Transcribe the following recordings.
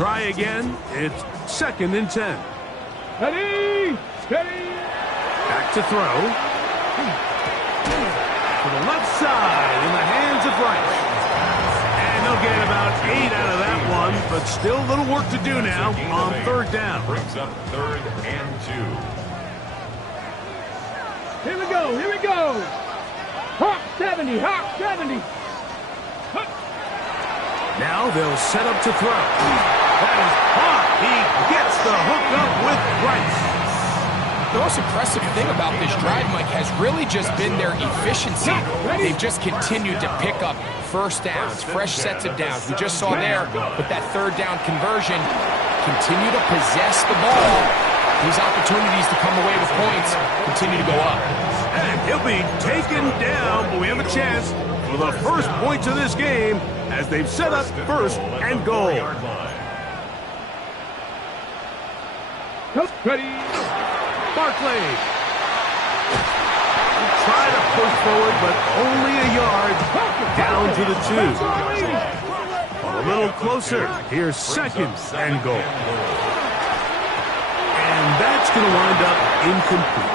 try again. It's 2nd and 10. Ready, steady. Back to throw. To the left side in the hands of Rice. And they'll get about 8 out of that one, but still a little work to do now on 3rd down. Brings up 3rd and 2. Here we go, here we go. Hawk 70, Hawk 70. Now they'll set up to throw. That is hot. He gets the hook up with Rice. The most impressive thing about this drive, Mike, has really just been their efficiency. They've just continued to pick up first downs, fresh sets of downs. We just saw there with that 3rd down conversion, continue to possess the ball. These opportunities to come away with points continue to go up. And he'll be taken down, but we have a chance for the first points of this game as they've set up 1st and goal. Ready. Barkley. Try to push forward, but only a yard down to the 2. A little closer. Here's 2nd and goal. And that's going to wind up incomplete.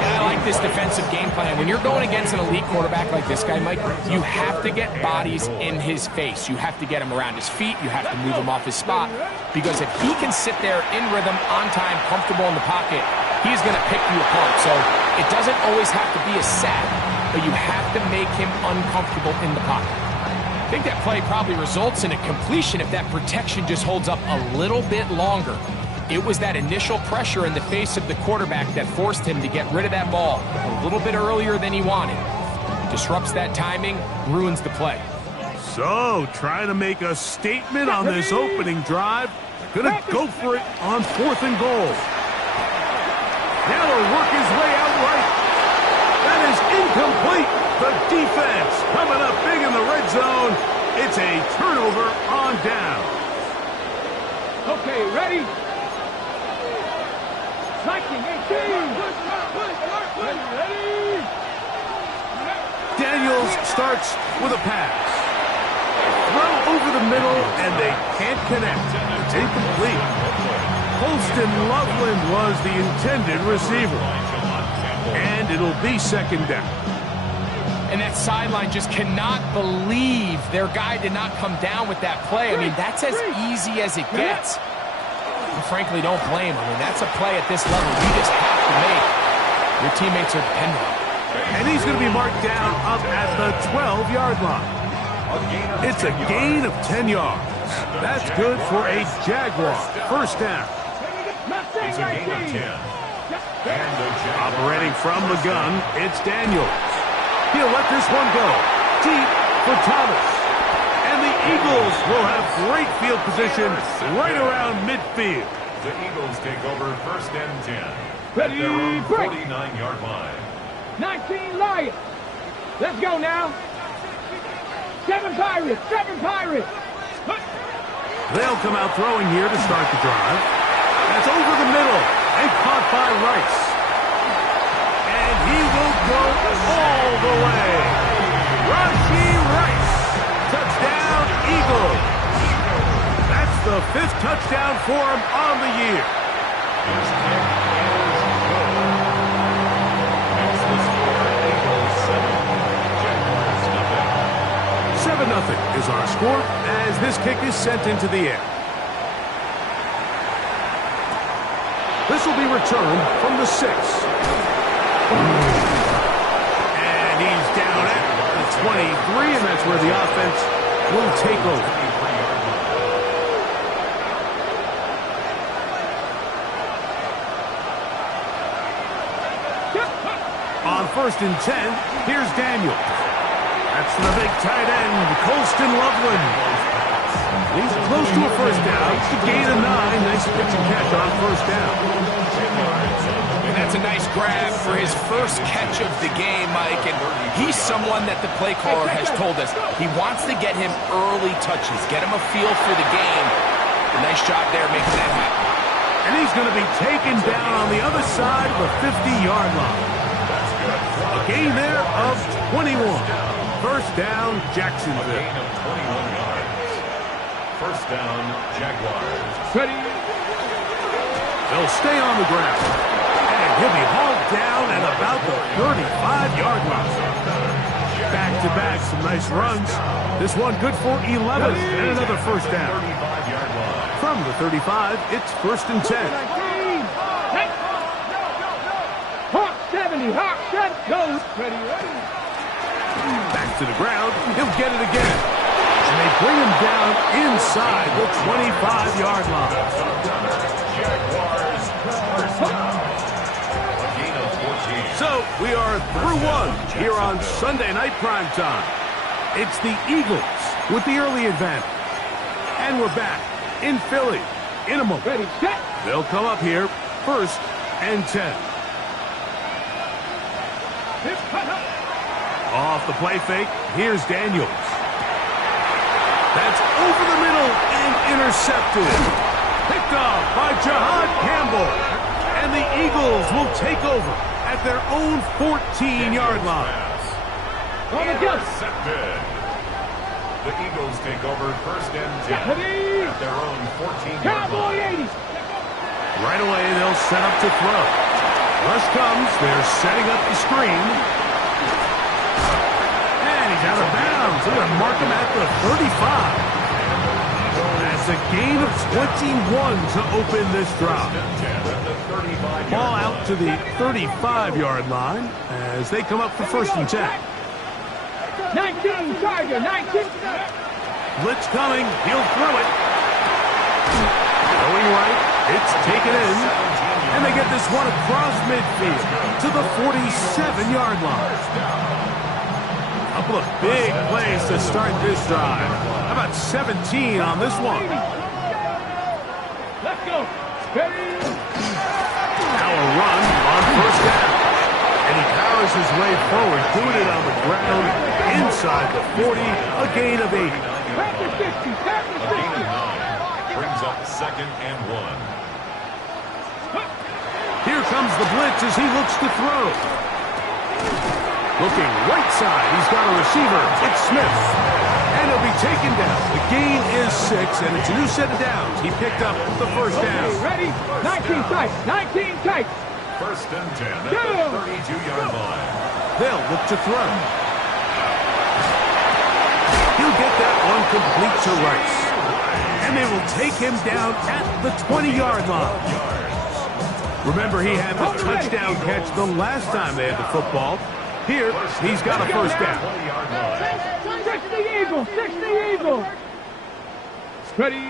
Yeah, I like this defensive game plan. When you're going against an elite quarterback like this guy, Mike, you have to get bodies in his face. You have to get him around his feet. You have to move him off his spot. Because if he can sit there in rhythm, on time, comfortable in the pocket, he's going to pick you apart. So it doesn't always have to be a sack, but you have to make him uncomfortable in the pocket. I think that play probably results in a completion if that protection just holds up a little bit longer. It was that initial pressure in the face of the quarterback that forced him to get rid of that ball a little bit earlier than he wanted. Disrupts that timing, ruins the play. So, trying to make a statement on this opening drive. Gonna go for it on 4th and goal. Now he'll work his way out right. That is incomplete. The defense coming up big in the red zone. It's a turnover on down. Okay, ready. Striking 18. Ready. Daniels starts with a pass. Throw over the middle, and they can't connect. It's incomplete. Holston Loveland was the intended receiver. And it'll be 2nd down. And that sideline just cannot believe their guy did not come down with that play. I mean, that's as easy as it gets. I frankly don't blame him. I mean, that's a play at this level you just have to make. Your teammates are dependent on it. And he's going to be marked down up at the 12-yard line. It's a gain of 10 yards. That's good for a Jaguar. 1st down. It's a gain of 10. And the Jaguars. Operating from the gun, it's Daniels. He'll let this one go. Deep for Thomas. And the Eagles will have great field position right around midfield. The Eagles take over 1st and 10. Ready, At their own break. 49-yard line. 19 Lions. Let's go now. 7 Pirates, 7 Pirates. They'll come out throwing here to start the drive. That's over the middle and caught by Rice. And he will go all the way. Rashee Rice. Touchdown, Eagles. That's the 5th touchdown for him on the year. His kick is good. That's the score. Eagles 7. Jaguars nothing. 7-0 is our score as this kick is sent into the air. This will be returned from the 6. And he's down at the 23, and that's where the offense will take over. On 1st and 10, here's Daniels. That's the big tight end, Colston Loveland. He's close to a 1st down. It's a gain of 9. Nice pitch and catch on 1st down. And that's a nice grab for his first catch of the game, Mike. And he's someone that the play caller has told us he wants to get him early touches, get him a feel for the game. A nice job there making that happen. And he's going to be taken down on the other side of the 50-yard line. A gain there of 21. 1st down, Jacksonville. A gain of 21 yards. First down, Jaguars. Ready. They'll stay on the ground. And he'll be hauled down at about the 35-yard line. Back-to-back, some nice runs. This one good for 11 and another first down. 35-yard line. From the 35, it's first and 10. 19. Hawk 70. Hawk 7. Goes. Ready. Back to the ground. He'll get it again. And they bring him down inside the 25-yard line. Jaguars, first down. A gain of 14. So we are through one here on Sunday Night Primetime. It's the Eagles with the early advantage. And we're back in Philly in a moment. Ready. Set. They'll come up here first and 10. Off the play fake, here's Daniels. That's over the middle and intercepted. Picked off by Jahad Campbell. And the Eagles will take over at their own 14-yard line. Intercepted. The Eagles take over first and 10 at their own 14-yard Cowboy line. 80. Right away, they'll set up to throw. Rush comes, they're setting up the screen. And he's out of bounds. They're going to mark him at the 35. That's a gain of 21 to open this drive. Ball out to the 35-yard line as they come up for first and 10. 19. Tiger. 19. Blitz coming. He'll throw it. Going right. It's taken in. And they get this one across midfield to the 47-yard line. A couple of big plays to start this drive. How about 17 on this one? Let's go. Ready. Now a run on first down. And he powers his way forward, doing it on the ground inside the 40, a gain of 8. Packers 50. Packers A gain 50. of 9 brings up second and 1. Here comes the blitz as he looks to throw. Looking right side, he's got a receiver. It's Smith. And he'll be taken down. The gain is 6, and it's a new set of downs. He picked up the first down. Okay, ready. 19 tight. 19 tight. First and 10 at the 32-yard line. They'll look to throw. He'll get that one complete to Rice. And they will take him down at the 20-yard line. Remember, he had the touchdown catch the last time they had the football. Here, he's got a first down. 20-yard line. 60 Eagles. 60 Eagles. Ready.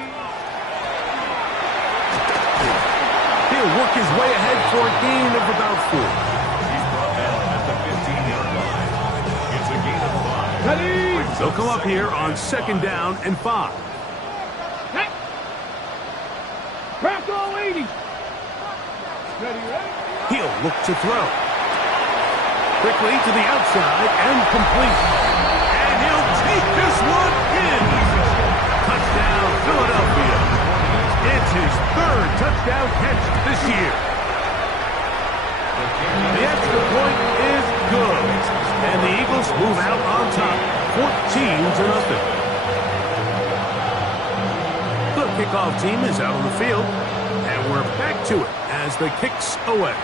He'll work his way ahead for a gain of about 4. He's brought down at the 15-yard line. It's a gain of 5. Ready. They'll come up here on second down and 5. Bronco 80. Ready. He'll look to throw. Quickly to the outside and complete. And he'll take this one in. Touchdown, Philadelphia. It's his 3rd touchdown catch this year. The extra point is good. And the Eagles move out on top, 14-0. The kickoff team is out on the field. And we're back to it as the kicks away.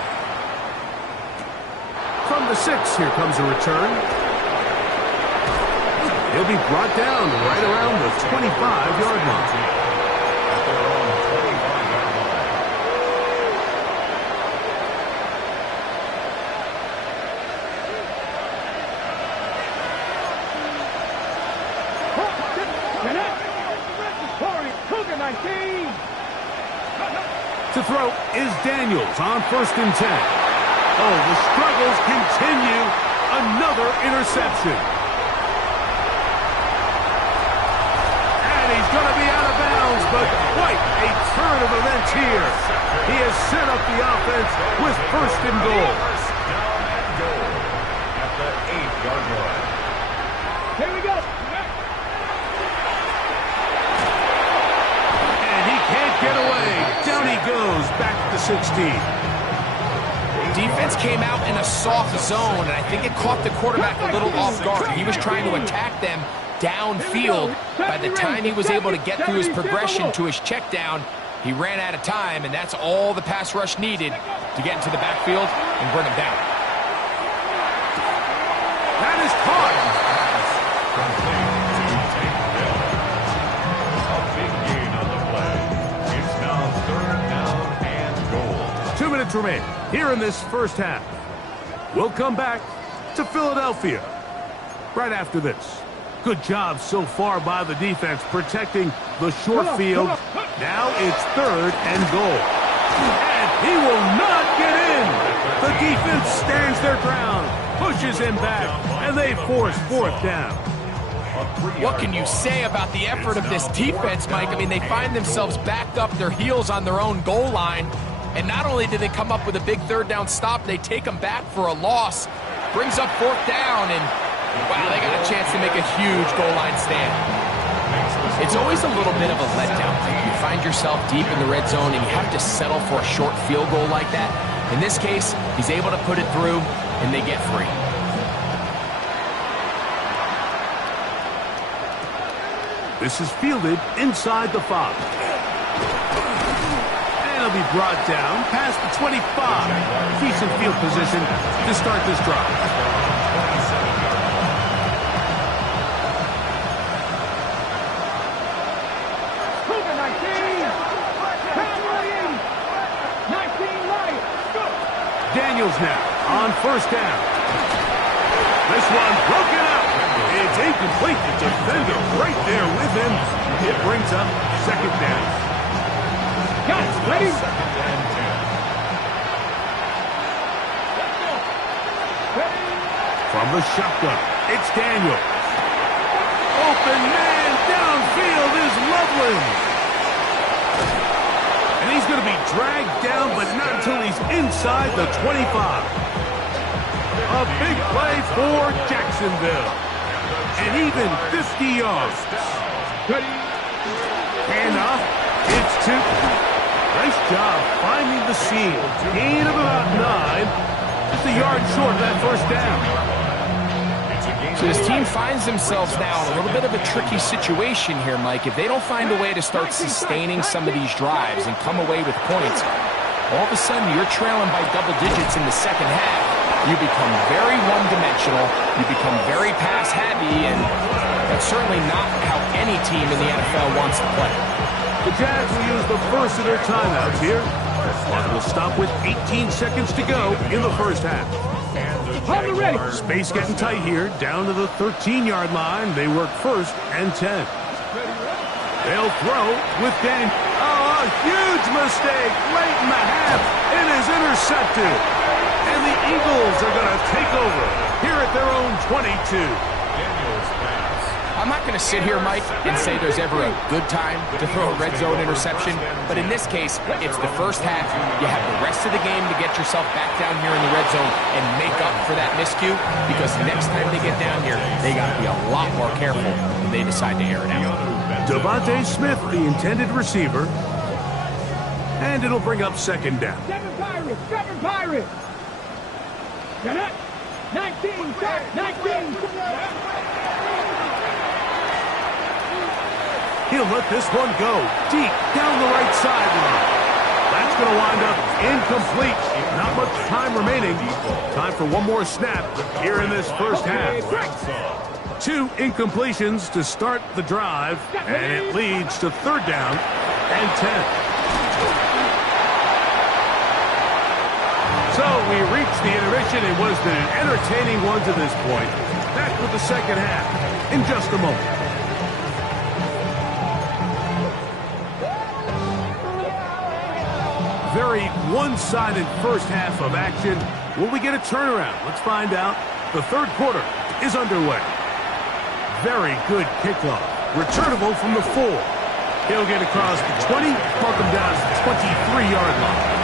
From the 6, here comes a return. He'll be brought down right around the 25-yard line. At their own 25-yard line. Cougar 19. To throw is Daniels on first and 10. Oh, the struggles continue. Another interception. And he's going to be out of bounds, but quite a turn of events here. He has set up the offense with first and goal. First down and goal at the 8-yard line. Here we go. And he can't get away. Down he goes, back to 16. Defense came out in a soft zone, and I think it caught the quarterback a little off guard. He was trying to attack them downfield. By the time he was able to get through his progression to his check down, he ran out of time, and that's all the pass rush needed to get into the backfield and bring him down. That is caught. A big gain on the play. It's now 3rd down and goal. 2 minutes remain here in this first half. We'll come back to Philadelphia right after this. Good job so far by the defense protecting the short field. Now it's 3rd and goal. And he will not get in. The defense stands their ground, pushes him back, and they force 4th down. What can you say about the effort of this defense, Mike? I mean, they find themselves backed up their heels on their own goal line. And not only do they come up with a big 3rd down stop, they take them back for a loss. Brings up 4th down, and wow, they got a chance to make a huge goal line stand. It's always a little bit of a letdown. You find yourself deep in the red zone, and you have to settle for a short field goal like that. In this case, he's able to put it through, and they get free. This is fielded inside the 5. And it'll be brought down past the 25. Decent field position to start this drive. Daniels now on 1st down. This one broken up. It's incomplete. The defender right there with him. It brings up 2nd down. Guys, ready? From the shotgun, it's Daniels. Open man downfield is Loveland. And he's going to be dragged down, but not until he's inside the 25. A big play for Jacksonville. And even 50 yards. Handoff. It's 2. Nice job finding the seam. Gain of about 9. Just a yard short of that 1st down. So this team finds themselves now in a little bit of a tricky situation here, Mike. If they don't find a way to start sustaining some of these drives and come away with points, all of a sudden you're trailing by double digits in the 2nd half. You become very one-dimensional, you become very pass-heavy, and that's certainly not how any team in the NFL wants to play. The Jags will use the first of their timeouts here. And will stop with 18 seconds to go in the first half. Space getting tight here, down to the 13-yard line. They work 1st and 10. They'll throw with Dan. Oh, a huge mistake late in the half. It is intercepted. And the Eagles are going to take over here at their own 22. I'm not going to sit here, Mike, and say there's ever a good time to throw a red zone interception, but in this case, it's the first half. You have the rest of the game to get yourself back down here in the red zone and make up for that miscue, because next time they get down here, they got to be a lot more careful when they decide to air it out. Devontae Smith, the intended receiver, and it'll bring up 2nd down. 7 Pirates, 7 Pirates. 19, 19. He'll let this one go deep down the right sideline. That's going to wind up incomplete. Not much time remaining. Time for one more snap here in this first half. 2 incompletions to start the drive, and it leads to 3rd down and 10. So we reached the intermission. It was an entertaining one to this point. Back with the 2nd half in just a moment. Very one-sided first half of action. Will we get a turnaround? Let's find out. The 3rd quarter is underway. Very good kickoff. Returnable from the 4. He'll get across the 20, mark him down to the 23-yard line.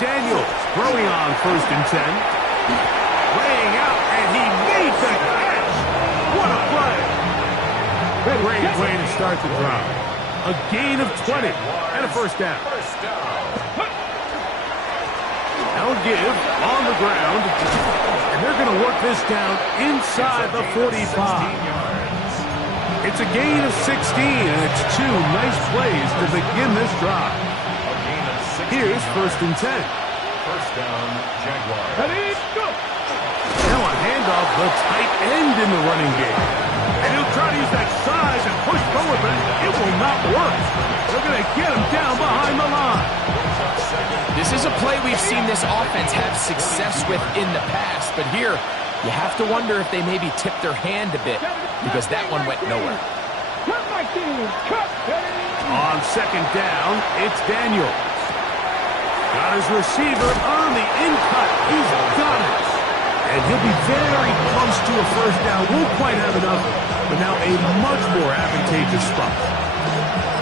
Daniels throwing on 1st and 10. Laying out, and he made the catch. What a play. Great way to start the drive. A gain of 20 and a first down. Now give on the ground, and they're going to work this down inside the 45. It's a gain of 16, and it's 2 nice plays to begin this drive. Here's first and 10. First down, Jaguars. Now a handoff, the tight end in the running game. And he'll try to use that size and push forward, but it will not work. They're going to get him down behind the line. This is a play we've seen this offense have success with in the past, but here you have to wonder if they maybe tipped their hand a bit because that one went nowhere. On second down, it's Daniels. Got his receiver on the in-cut. He's got it. And he'll be very close to a first down. Won't quite have enough, but now a much more advantageous spot.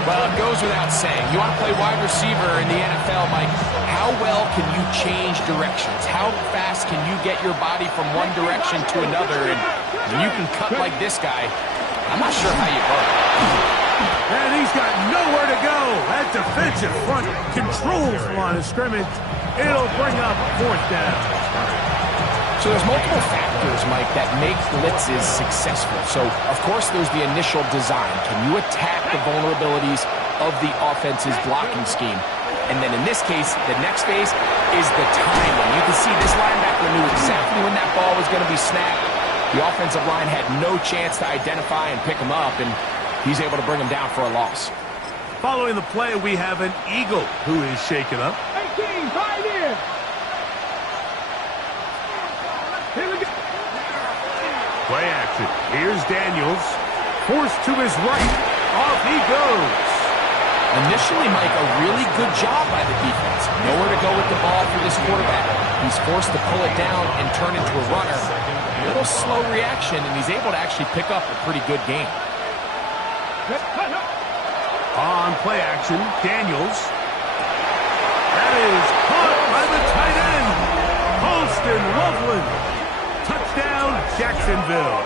Well, it goes without saying. You want to play wide receiver in the NFL, Mike, how well can you change directions? How fast can you get your body from one direction to another? And when you can cut like this guy, I'm not sure how you vote. And he's got nowhere to go. That defensive front controls the line of scrimmage. It'll bring up fourth down. So there's multiple factors, Mike, that make blitzes successful. So, of course, there's the initial design. Can you attack the vulnerabilities of the offense's blocking scheme? And then in this case, the next phase is the timing. You can see this linebacker knew exactly when that ball was going to be snapped. The offensive line had no chance to identify and pick him up, and he's able to bring him down for a loss. Following the play, we have an Eagle who is shaken up. 18, 5 in. Play action. Here's Daniels. Forced to his right. Off he goes. Initially, Mike, a really good job by the defense. Nowhere to go with the ball for this quarterback. He's forced to pull it down and turn into a runner. A little slow reaction, and he's able to actually pick up a pretty good game. On play action, Daniels. That is caught by the tight end. Holston Loveland. Touchdown, Jacksonville.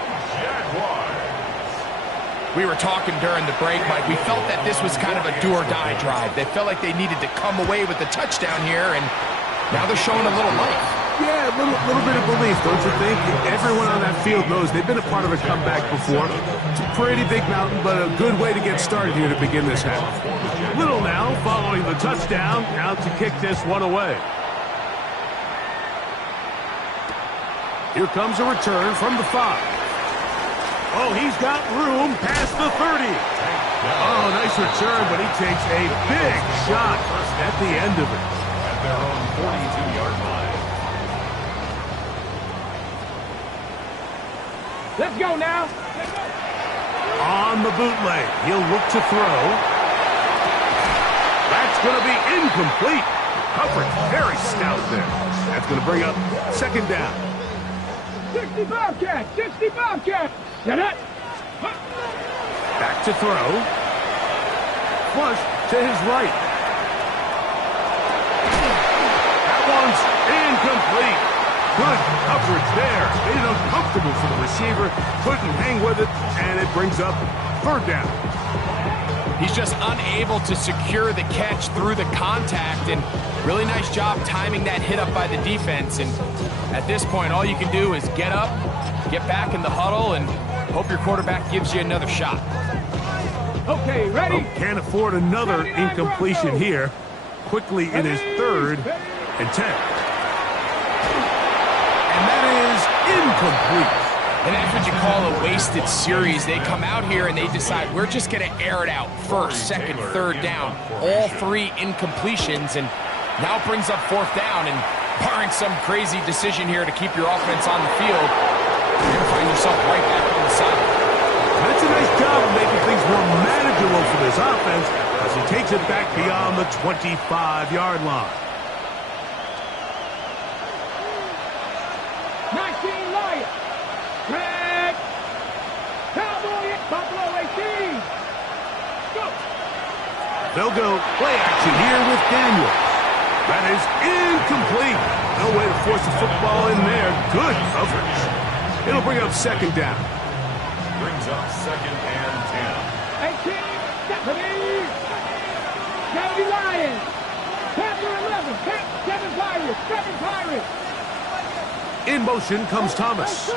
We were talking during the break, Mike. We felt that this was kind of a do-or-die drive. They felt like they needed to come away with the touchdown here, and now they're showing a little life. Yeah, a little bit of belief, don't you think? Everyone on that field knows they've been a part of a comeback before. It's a pretty big mountain, but a good way to get started here to begin this half. Little now, following the touchdown, out to kick this one away. Here comes a return from the 5. Oh, he's got room past the 30. Oh, nice return, but he takes a big shot at the end of it. At their own 42-yard line. Let's go now. On the bootleg, he'll look to throw. That's going to be incomplete. Coverage very stout there. That's going to bring up second down. 60 Bobcat! 60 Bobcat! Get it! Back to throw. Flush to his right. That one's incomplete. Good coverage there. Made it uncomfortable for the receiver. Couldn't hang with it, and it brings up third down. He's just unable to secure the catch through the contact, and really nice job timing that hit up by the defense. And at this point, all you can do is get up, get back in the huddle, and hope your quarterback gives you another shot. Okay, ready? Oh, can't afford another incompletion here. Quickly in his third and 10. And that is incomplete. And that's what you call a wasted series. They come out here and they decide, we're just going to air it out. First, second, third down. All 3 incompletions, and now it brings up fourth down. And barring some crazy decision here to keep your offense on the field, you're going to find yourself right back on the side. That's a nice job of making things more manageable for this offense as he takes it back beyond the 25-yard line. 19 Lions. Red. Cowboy at Buffalo 18. Go. They'll go play action here with Daniels. That is incomplete. No way to force the football in there. Good coverage. It'll bring up second down. Brings up 2nd and 10. 18, Stephanie. County Lions. Panther 11, 7 Pirates, 7 Pirates. In motion comes Thomas.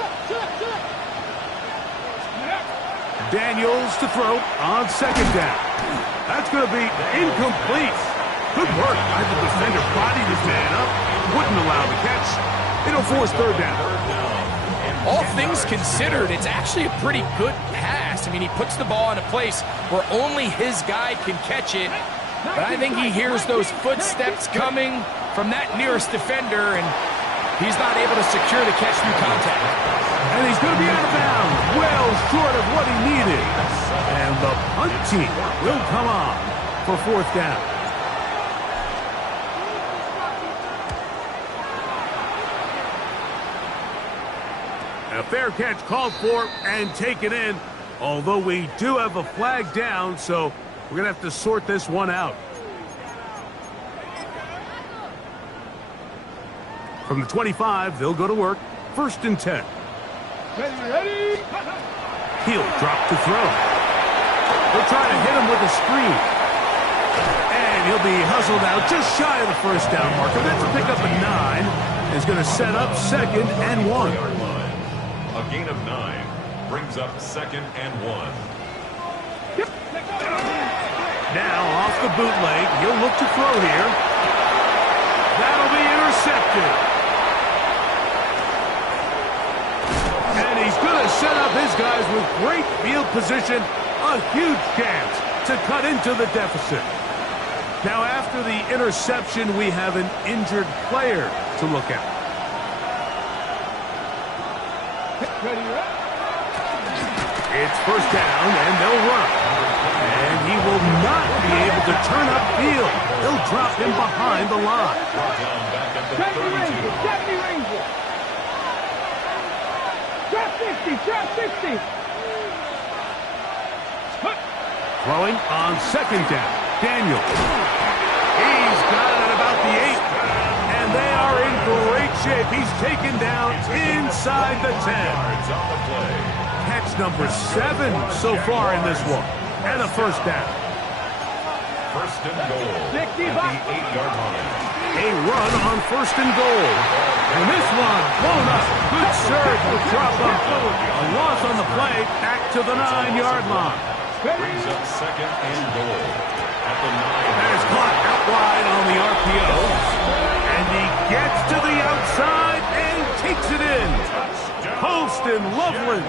Daniels to throw on 2nd down. That's going to be incomplete. Good work by the defender. Bodied his man up. Wouldn't allow the catch. It'll force 3rd down. All things considered, it's actually a pretty good pass. I mean, he puts the ball in a place where only his guy can catch it. But I think he hears those footsteps coming from that nearest defender, and he's not able to secure the catch through contact. And he's going to be out of bounds, well short of what he needed. And the punt team will come on for 4th down. A fair catch called for and taken in, although we do have a flag down, so we're going to have to sort this one out. From the 25, they'll go to work. 1st and 10. Ready. He'll drop to throw. They'll try to hit him with a screen. And he'll be hustled out just shy of the 1st down marker. That's a pickup of 9. It's going to set up 2nd and 1. A gain of 9 brings up 2nd and 1. Now off the bootleg, he'll look to throw here. That'll be intercepted. And he's going to set up his guys with great field position. A huge chance to cut into the deficit. Now after the interception, we have an injured player to look at. It's 1st down, and they'll run. And he will not be able to turn upfield. They'll drop him behind the line. 70 Rangers. Drop 60. Throwing on 2nd down. Daniel. He's got it at about the 8. And they are in great shape. He's taken down inside the 10. Catch number 7 so far in this one. And a 1st down. 1st and goal at the 8-yard line. A run on 1st and goal. And this one blown up. Good surge will drop him. A loss on the play. Back to the 9-yard line. Brings up 2nd and goal at the 9. That is caught out wide on the RPO. And he gets to the outside and takes it in. Post and Loveland.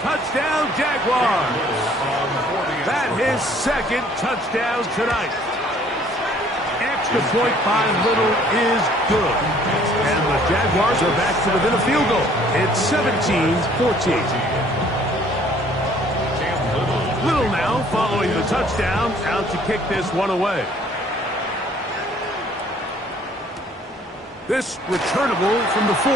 Touchdown, Jaguars. That his 2nd touchdown tonight. Extra point by Little is good. And the Jaguars are back to within a field goal. It's 17-14. Little now following the touchdown, out to kick this one away. This returnable from the 4.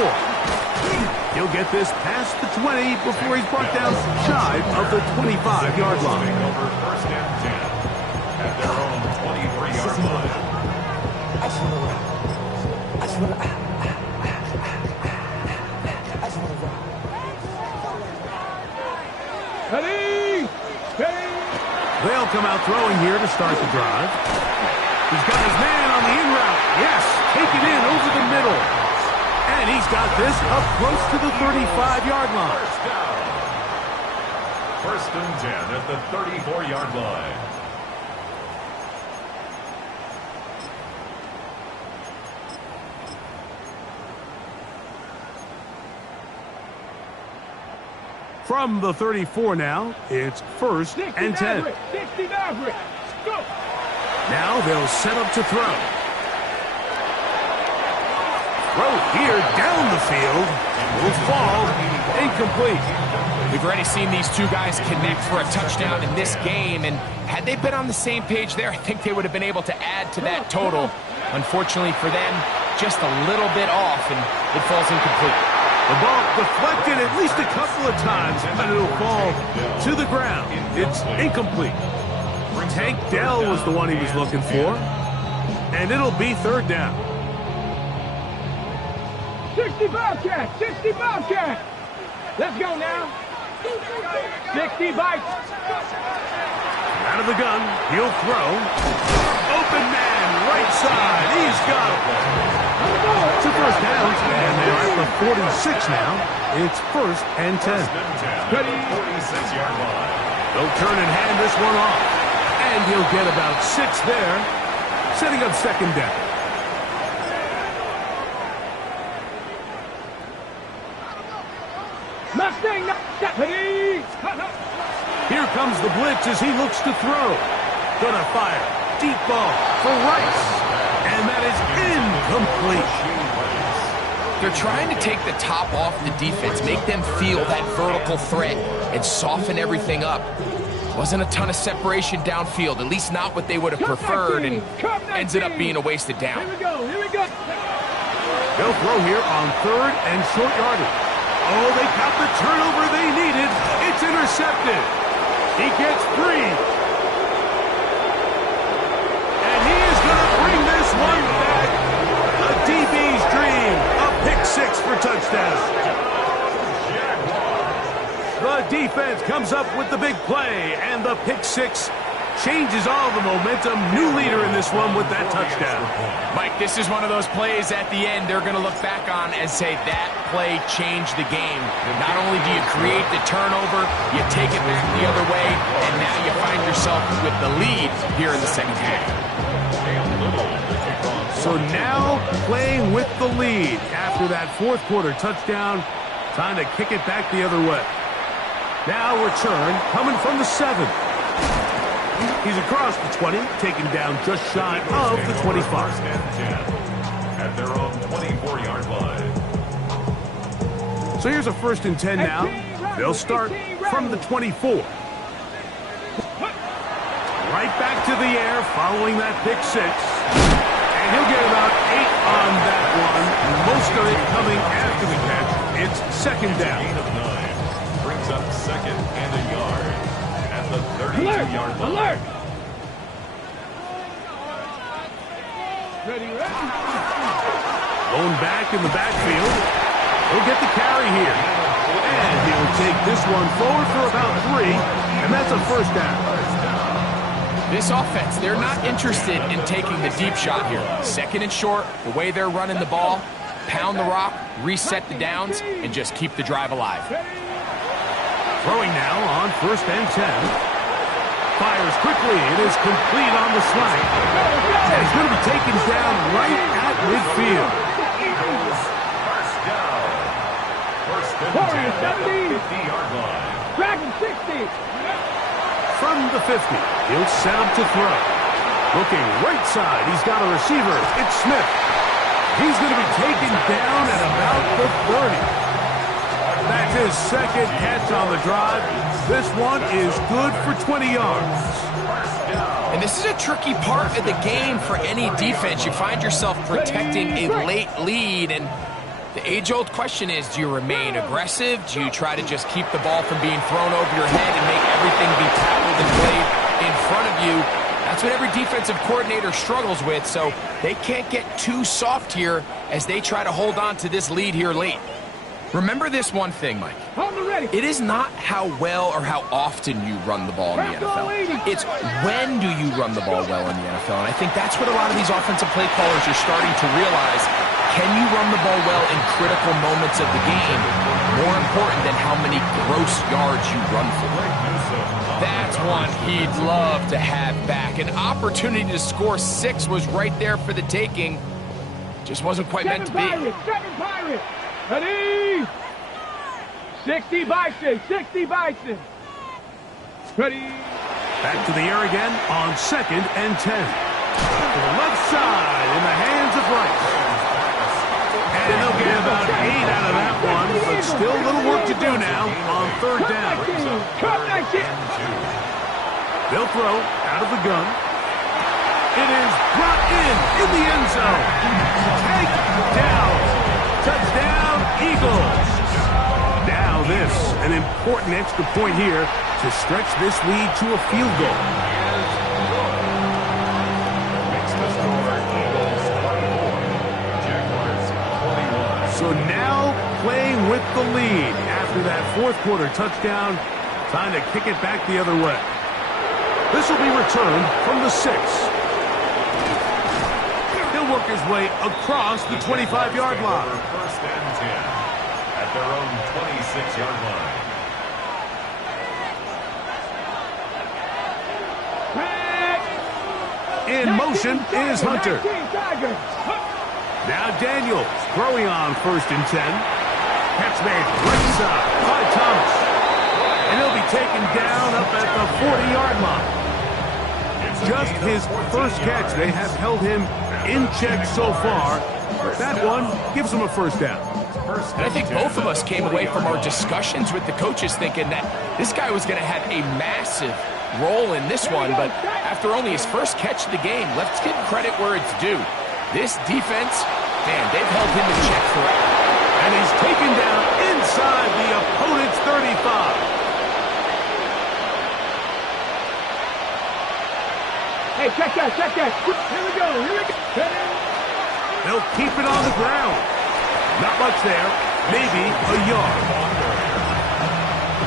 He'll get this past the 20 before he's brought down shy of the 25-yard line. Over 1st and 10 at their own 23-yard line. Ready. They'll come out throwing here to start the drive. He's got his man on the in route. Yes, taken in over the middle. And he's got this up close to the 35-yard line. 1st and 10 at the 34-yard line. From the 34 now, it's 1st and 10. 60 Maverick. Go. Now they'll set up to throw. Throw here down the field. Will fall incomplete. We've already seen these two guys connect for a touchdown in this game, and had they been on the same page there, I think they would have been able to add to that total. Unfortunately for them, just a little bit off, and it falls incomplete. The ball deflected at least a couple of times, but it'll fall to the ground. It's incomplete. Tank Dell was the one he was looking for, and it'll be 3rd down. 60 Bobcat. 60 Bobcat. Let's go now. 60 bites. Out of the gun, he'll throw. Open man, right side, he's got it. It's a first down, and they're at the 46 now. It's 1st and 10. 46-yard line. They'll turn and hand this one off. And he'll get about 6 there, setting up 2nd down. Mustang, deputy. Here comes the blitz as he looks to throw. Gonna fire. Deep ball for Rice. And that is incomplete. They're trying to take the top off the defense, make them feel that vertical threat, and soften everything up. Wasn't a ton of separation downfield, at least not what they would have preferred, and ended up being a wasted down. Here we go, here we go. They'll throw here on 3rd and short yardage. Oh, they got the turnover they needed. It's intercepted. He gets 3. And he is going to bring this one back. A DB's dream. A pick 6 for touchdown. The defense comes up with the big play, and the pick 6 changes all the momentum. New leader in this one with that touchdown. Mike, this is one of those plays at the end they're going to look back on and say that play changed the game. Not only do you create the turnover, you take it back the other way, and now you find yourself with the lead here in the 2nd half. So now playing with the lead after that 4th quarter touchdown, time to kick it back the other way. Now return coming from the 7. He's across the 20, taken down just shy of the 25. 1st and 10 at their own 24-yard line. So here's a 1st and 10 now. They'll start from the 24. Right back to the air following that pick 6. And he'll get about 8 on that one. Most of it coming after the catch. It's 2nd down. Gain of 9 brings up 2nd and a yard at the 32-yard line. Alert! Ready, ready. Going back in the backfield. He'll get the carry here. And he'll take this one forward for about 3. And that's a 1st down. This offense, they're not interested in taking the deep shot here. 2nd and short, the way they're running the ball, pound the rock, reset the downs, and just keep the drive alive. Throwing now on 1st and 10. Fires quickly. It is complete on the slant. And he's going to be taken down right at midfield. First down. 1st and 10 at the 50-yard line. Dragon 60. From the 50, he'll set up to throw. Looking right side, he's got a receiver. It's Smith. He's going to be taken down at about the 30. That's his 2nd catch on the drive. This one is good for 20 yards. And this is a tricky part of the game for any defense. You find yourself protecting a late lead, and the age-old question is, do you remain aggressive? Do you try to just keep the ball from being thrown over your head and make everything be tackled and played in front of you? That's what every defensive coordinator struggles with, so they can't get too soft here as they try to hold on to this lead here late. Remember this one thing, Mike. It is not how well or how often you run the ball in the NFL. It's when do you run the ball well in the NFL. And I think that's what a lot of these offensive play callers are starting to realize. Can you run the ball well in critical moments of the game? More important than how many gross yards you run for. That's one he'd love to have back. An opportunity to score 6 was right there for the taking. Just wasn't quite meant to be. 7 Pirates. Ready? 60 Bison. 60 Bison. Ready? Back to the air again on 2nd and 10. To the left side in the hands of Rice. And they'll get about 8 out of that one, but still a little work to do now on 3rd down. They'll throw out of the gun. It is brought in the end zone. Take down. Touchdown, Eagles. Now this, an important extra point here to stretch this lead to a field goal. Makes the score Eagles 24, Jaguars 21. So now playing with the lead after that fourth quarter touchdown. Time to kick it back the other way. This will be returned from the 6. He'll work his way across the 25-yard line. First and 10 at their own 26-yard line. In motion is Hunter. Now Daniels throwing on first and 10. Catch made right side by Thomas. And he'll be taken down up at the 40-yard line. Just his first catch. They have held him in check so far. That one gives him a first down. And I think both of us came away from our discussions with the coaches thinking that this guy was going to have a massive role in this one, but after only his first catch of the game, let's give credit where it's due. This defense, man, they've held him in check forever. And he's taken down inside the opponent's 35. Hey, check that, check that. Here we go, here we go. They'll keep it on the ground. Not much there, maybe a yard.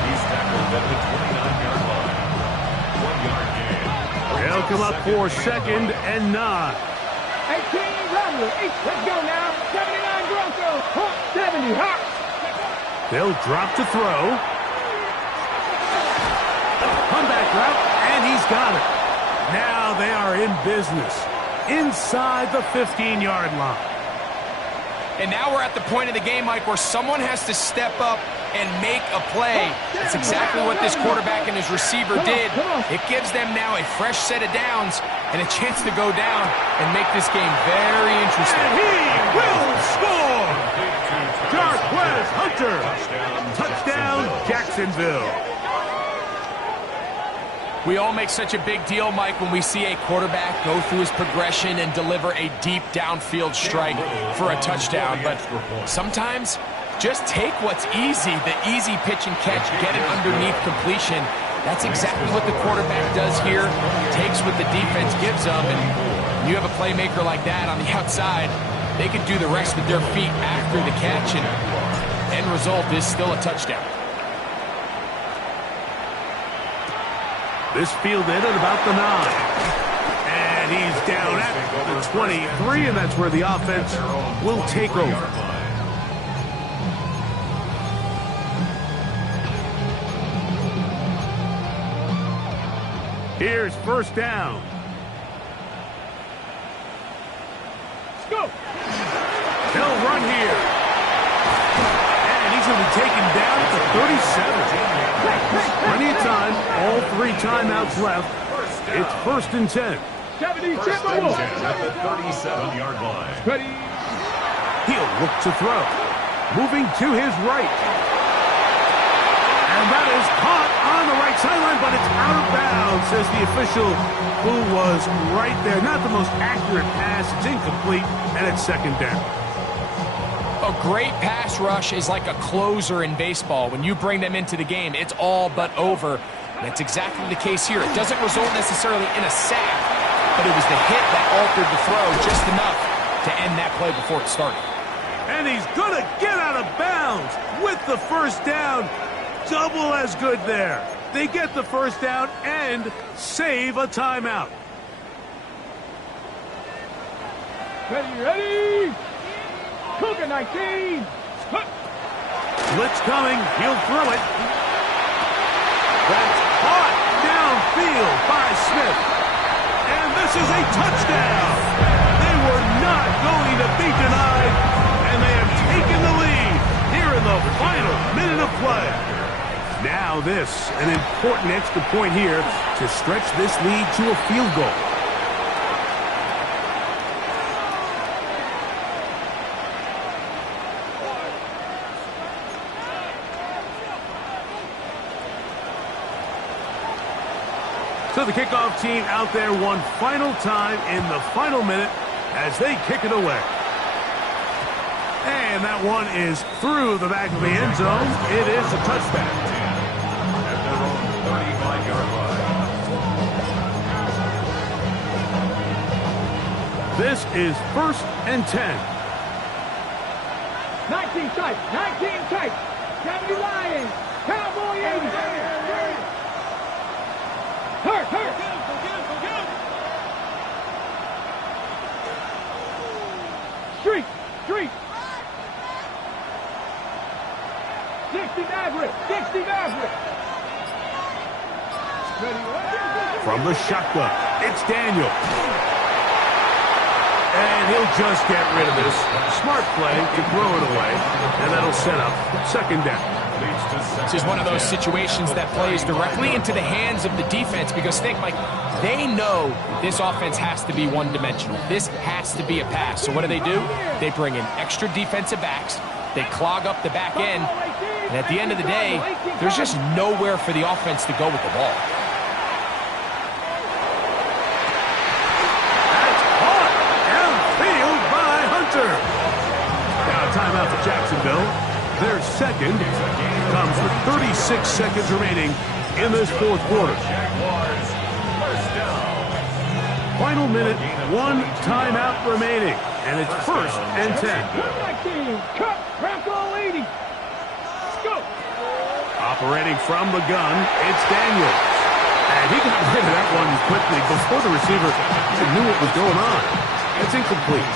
He's tackled at the 29-yard line. 1-yard gain. They'll come up for second and 9. 18 Romney. Let's go now. 79 Broncos. 70 Hawks. They'll drop to throw. Comeback route, and he's got it. Now they are in business inside the 15-yard line. And now we're at the point of the game, Mike, where someone has to step up and make a play. That's exactly what this quarterback and his receiver did. It gives them now a fresh set of downs and a chance to go down and make this game very interesting. And he will score! Jarquez Hunter! Touchdown, Jacksonville. We all make such a big deal, Mike, when we see a quarterback go through his progression and deliver a deep downfield strike for a touchdown. But sometimes just take what's easy, the easy pitch and catch, get it underneath completion. That's exactly what the quarterback does here. Takes what the defense gives them, and you have a playmaker like that on the outside, they could do the rest with their feet after the catch, and end result is still a touchdown. This fielded at about the 9. And he's down at the 23, and that's where the offense will take over. Here's first down. Let's go. They'll run here. And he's going to be taken down at the 37. Plenty of time, all 3 timeouts left. It's first and 10. 70 First and 10 at the 37-yard line. Ready. He'll look to throw. Moving to his right. And that is caught on the right sideline, but it's out of bounds, says the official who was right there. Not the most accurate pass. It's incomplete, and it's second down. A great pass rush is like a closer in baseball. When you bring them into the game, it's all but over. And that's exactly the case here. It doesn't result necessarily in a sack, but it was the hit that altered the throw just enough to end that play before it started. And he's going to get out of bounds with the first down. Double as good there. They get the first down and save a timeout. Ready. Cougar 19. Blitz coming. He'll throw it. That's caught downfield by Smith. And this is a touchdown. They were not going to be denied, and they have taken the lead here in the final minute of play. Now this, an important extra point here to stretch this lead to a field goal. So the kickoff team out there one final time in the final minute as they kick it away. And that one is through the back of the end zone. It is a touchback. At their own 35-yard line. This is first and 10. 19 tight. 19 tight. 70 Lions. Cowboy 80. Hurt. Street. 60 Maverick. From the shotgun, it's Daniel. And he'll just get rid of this. Smart play to throw it away. And that'll set up second down. This is one of those situations that plays directly into the hands of the defense because think, Mike, they know this offense has to be one-dimensional. This has to be a pass. So what do? They bring in extra defensive backs. They clog up the back end. And at the end of the day, there's just nowhere for the offense to go with the ball. That's caught downfield by Hunter. Now a timeout for Jacksonville. Their second comes with 36 seconds remaining in this fourth quarter. Final minute, one timeout remaining, and it's 1st and 10. Cut. Bronco 80. Let's go. Operating from the gun, it's Daniels. And he got rid of that one quickly before the receiver knew what was going on. It's incomplete.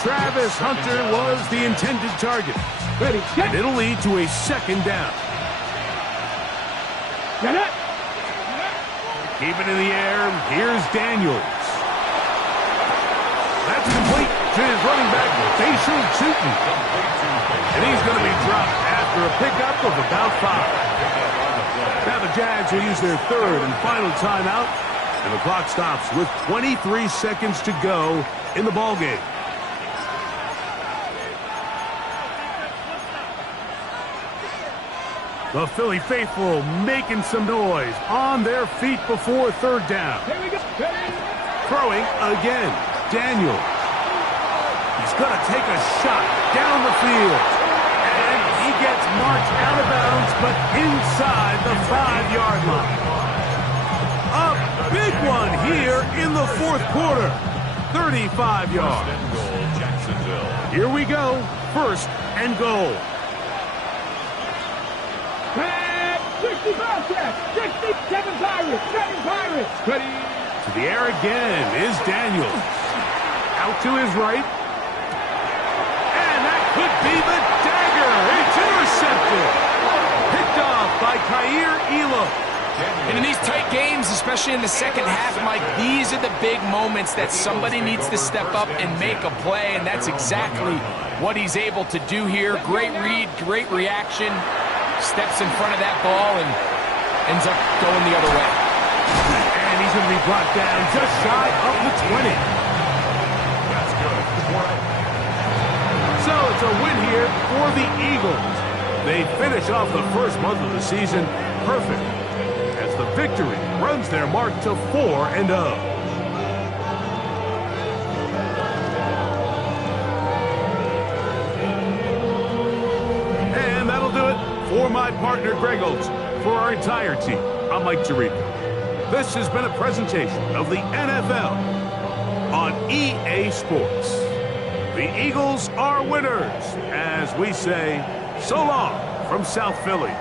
Travis Hunter was the intended target. Ready. And it'll lead to a second down. Get it. Keep it in the air. Here's Daniels. That's complete to his running back, Facial Chutin. And he's going to be dropped after a pickup of about 5. Now the Jags will use their third and final timeout. And the clock stops with 23 seconds to go in the ballgame. The Philly faithful making some noise on their feet before third down. Here we go. Throwing again. Daniel. He's going to take a shot down the field. And he gets marched out of bounds, but inside the 5-yard line. A big one here in the fourth quarter. 35 yards. Here we go. 1st and goal. 60 Bobcats, 67 Pirates, 7 Pirates. Ready. To the air again is Daniels. Out to his right. And that could be the dagger. It's intercepted. Picked off by Kaiir Elam. And in these tight games, especially in the second half, Mike, these are the big moments that somebody needs to step up and make a play, and that's exactly what he's able to do here. Great read, great reaction. Steps in front of that ball and ends up going the other way. And he's going to be brought down just shy of the 20. That's good. So it's a win here for the Eagles. They finish off the first month of the season perfect as the victory runs their mark to 4-0. And that'll do it for my partner, Greg Olson. For our entire team, I'm Mike Tirico. This has been a presentation of the NFL on EA Sports. The Eagles are winners, as we say, so long from South Philly.